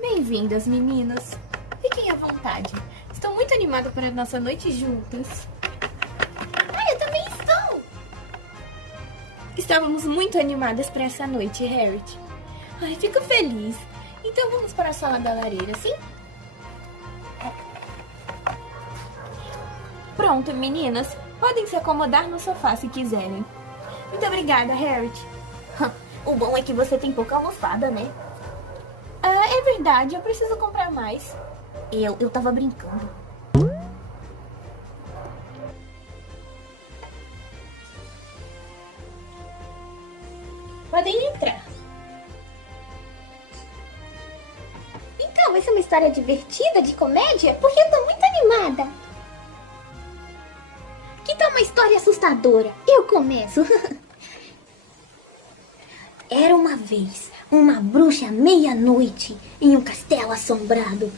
Bem-vindas, meninas. Fiquem à vontade. Estou muito animada para a nossa noite juntas. Ah, eu também estou! Estávamos muito animadas para essa noite, Harriet. Ai, fico feliz. Então vamos para a sala da lareira, sim? Pronto, meninas. Podem se acomodar no sofá se quiserem. Muito obrigada, Harriet. O bom é que você tem pouca almofada, né? Ah, é verdade. Eu preciso comprar mais. Eu tava brincando. Podem entrar. Então, vai ser uma história divertida, de comédia? Porque eu tô muito animada. Que tal uma história assustadora? Eu começo. Era uma vez uma bruxa à meia-noite em um castelo assombrado.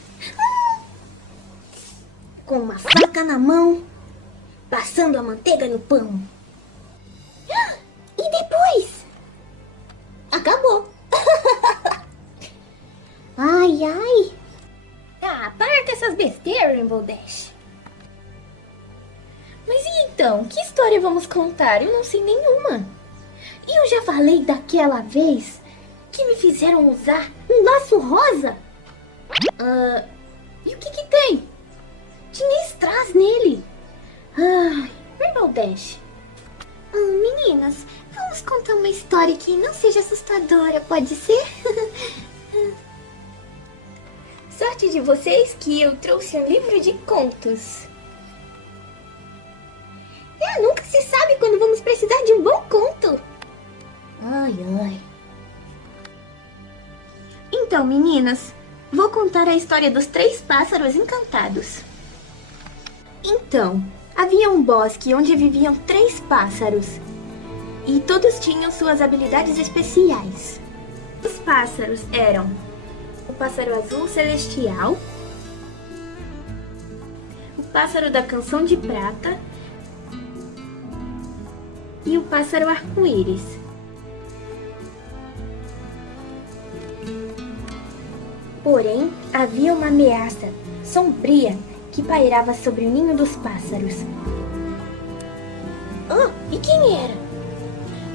Com uma faca na mão, passando a manteiga no pão. E depois? Acabou. Ai, ai. Ah, para com essas besteiras, Rainbow Dash. Mas e então? Que história vamos contar? Eu não sei nenhuma. E eu já falei daquela vez que me fizeram usar um laço rosa. E o que tem? Tinha strass nele. Ai, Rainbow Dash. Meninas, vamos contar uma história que não seja assustadora, pode ser? Sorte de vocês que eu trouxe um livro de contos. Nunca se sabe quando vamos precisar de um bom conto. Ai, ai. Então, meninas, vou contar a história dos 3 pássaros encantados. Então, havia um bosque onde viviam 3 pássaros. E todos tinham suas habilidades especiais. Os pássaros eram o pássaro azul celestial, o pássaro da canção de prata e o pássaro arco-íris. Porém, havia uma ameaça sombria que pairava sobre o ninho dos pássaros. E quem era?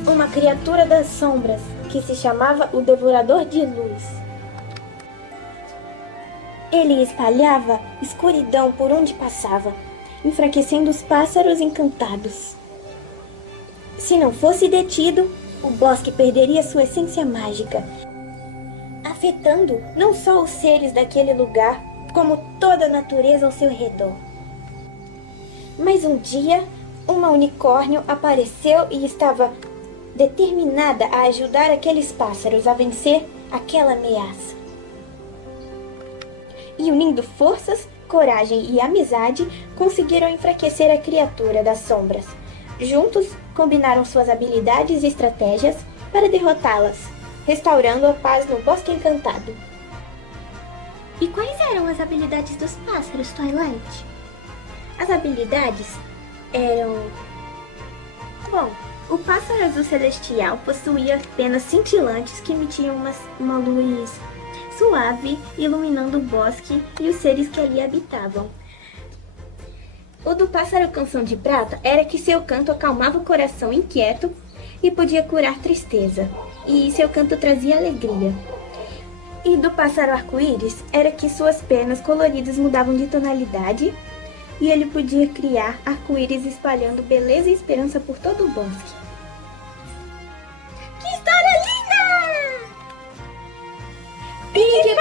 Uma criatura das sombras que se chamava o Devorador de Luz. Ele espalhava escuridão por onde passava, enfraquecendo os pássaros encantados. Se não fosse detido, o bosque perderia sua essência mágica, afetando não só os seres daquele lugar, como toda a natureza ao seu redor. Mas um dia, uma unicórnio apareceu e estava determinada a ajudar aqueles pássaros a vencer aquela ameaça. E unindo forças, coragem e amizade, conseguiram enfraquecer a criatura das sombras. Juntos, combinaram suas habilidades e estratégias para derrotá-las, restaurando a paz no Bosque Encantado. E quais eram as habilidades dos pássaros, Twilight? As habilidades eram... Bom, o pássaro azul celestial possuía penas cintilantes que emitiam uma luz suave, iluminando o bosque e os seres que ali habitavam. O do pássaro canção de prata era que seu canto acalmava o coração inquieto e podia curar tristeza, e seu canto trazia alegria. E do pássaro arco-íris era que suas penas coloridas mudavam de tonalidade e ele podia criar arco-íris espalhando beleza e esperança por todo o bosque. Que história linda! Pink